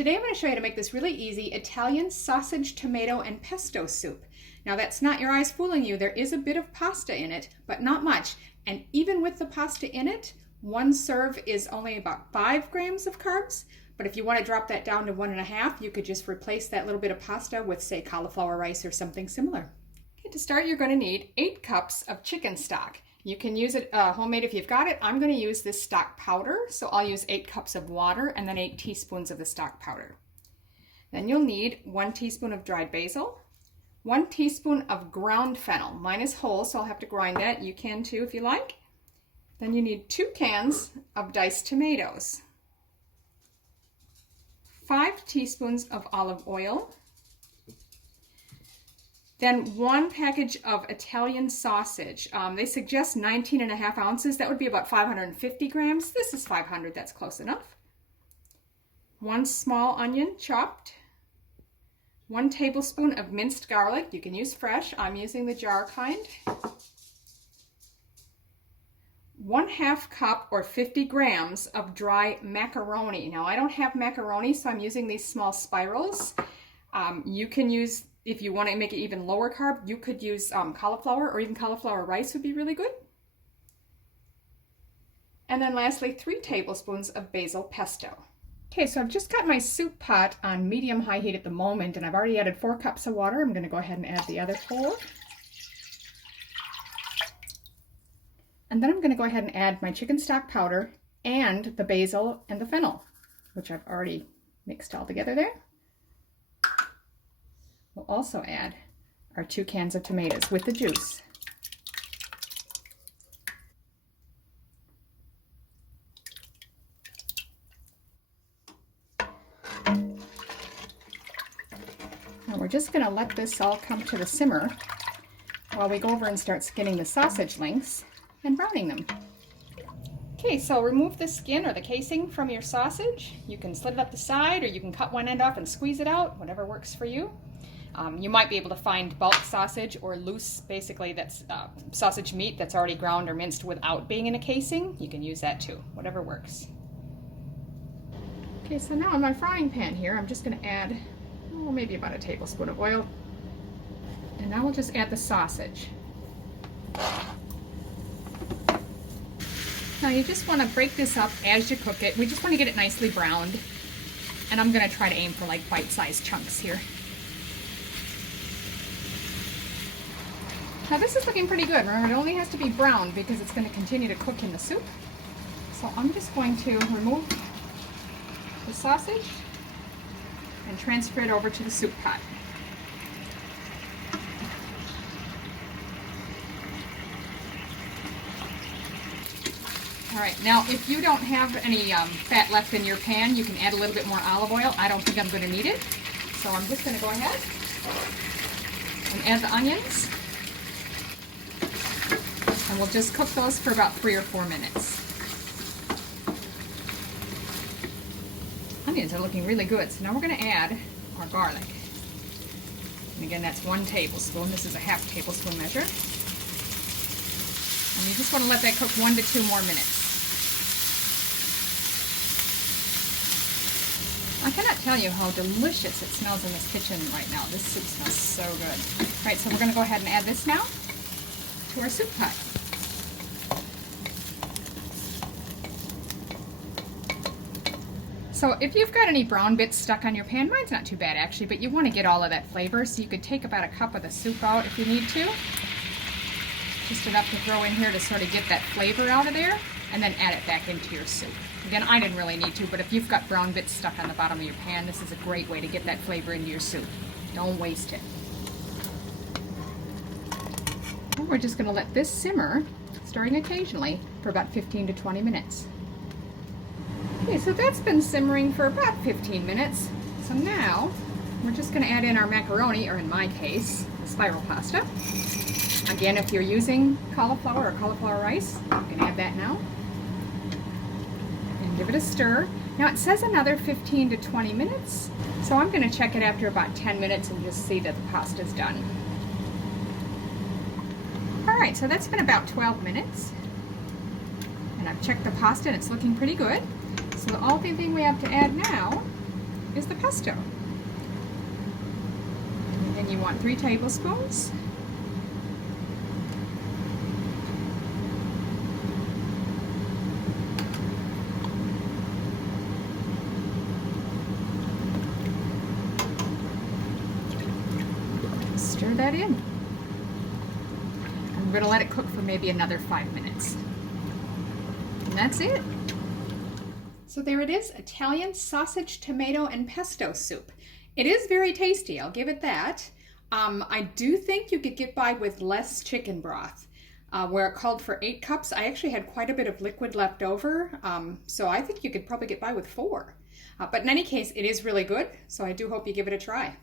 Today I'm going to show you how to make this really easy Italian sausage, tomato, and pesto soup. Now that's not your eyes fooling you. There is a bit of pasta in it, but not much. And even with the pasta in it, one serve is only about 5 grams of carbs. But if you want to drop that down to 1.5, you could just replace that little bit of pasta with, say, cauliflower rice or something similar. Okay, to start, you're going to need 8 cups of chicken stock. You can use it homemade if you've got it. I'm going to use this stock powder, so I'll use 8 cups of water and then 8 teaspoons of the stock powder. Then you'll need 1 teaspoon of dried basil, 1 teaspoon of ground fennel. Mine is whole, so I'll have to grind that. You can too if you like. Then you need 2 cans of diced tomatoes, 5 teaspoons of olive oil, then 1 package of Italian sausage. They suggest 19.5 ounces. That would be about 550 grams. This is 500, that's close enough. 1 small onion chopped. 1 tablespoon of minced garlic. You can use fresh. I'm using the jar kind. 1/2 cup or 50 grams of dry macaroni. Now I don't have macaroni, so I'm using these small spirals. You can use, if you want to make it even lower carb, you could use cauliflower, or even cauliflower rice would be really good. And then lastly, 3 tablespoons of basil pesto. Okay, so I've just got my soup pot on medium-high heat at the moment, and I've already added 4 cups of water. I'm going to go ahead and add the other 4. And then I'm going to go ahead and add my chicken stock powder and the basil and the fennel, which I've already mixed all together there. We'll also add our 2 cans of tomatoes with the juice. Now we're just going to let this all come to the simmer while we go over and start skinning the sausage links and browning them. Okay, so remove the skin or the casing from your sausage. You can slit it up the side, or you can cut one end off and squeeze it out, whatever works for you. You might be able to find bulk sausage or loose, basically that's sausage meat that's already ground or minced without being in a casing. You can use that too, whatever works. Okay, so now in my frying pan here, I'm just going to add, maybe about a tablespoon of oil. And now we'll just add the sausage. Now you just want to break this up as you cook it. We just want to get it nicely browned. And I'm going to try to aim for like bite-sized chunks here. Now this is looking pretty good. Remember, it only has to be brown because it's going to continue to cook in the soup. So I'm just going to remove the sausage and transfer it over to the soup pot. Alright, now if you don't have any fat left in your pan, you can add a little bit more olive oil. I don't think I'm going to need it. So I'm just going to go ahead and add the onions. And we'll just cook those for about 3 or 4 minutes. Onions are looking really good. So now we're going to add our garlic. And again, that's 1 tablespoon. This is a 1/2 tablespoon measure. And you just want to let that cook 1 to 2 more minutes. I cannot tell you how delicious it smells in this kitchen right now. This soup smells so good. All right, so we're going to go ahead and add this now to our soup pot. So if you've got any brown bits stuck on your pan, mine's not too bad actually, but you want to get all of that flavor, so you could take about 1 cup of the soup out if you need to. Just enough to throw in here to sort of get that flavor out of there, and then add it back into your soup. Again, I didn't really need to, but if you've got brown bits stuck on the bottom of your pan, this is a great way to get that flavor into your soup. Don't waste it. And we're just going to let this simmer, stirring occasionally, for about 15 to 20 minutes. Okay, so that's been simmering for about 15 minutes. So now, we're just going to add in our macaroni, or in my case, spiral pasta. Again, if you're using cauliflower or cauliflower rice, you can add that now. And give it a stir. Now it says another 15 to 20 minutes, so I'm going to check it after about 10 minutes and just see that the pasta's done. Alright, so that's been about 12 minutes. And I've checked the pasta and it's looking pretty good. So the only thing we have to add now is the pesto. And then you want 3 tablespoons. Stir that in. I'm going to let it cook for maybe another 5 minutes. And that's it. So there it is, Italian sausage, tomato, and pesto soup. It is very tasty, I'll give it that. I do think you could get by with less chicken broth. Where it called for 8 cups, I actually had quite a bit of liquid left over, so I think you could probably get by with 4. But in any case, it is really good, so I do hope you give it a try.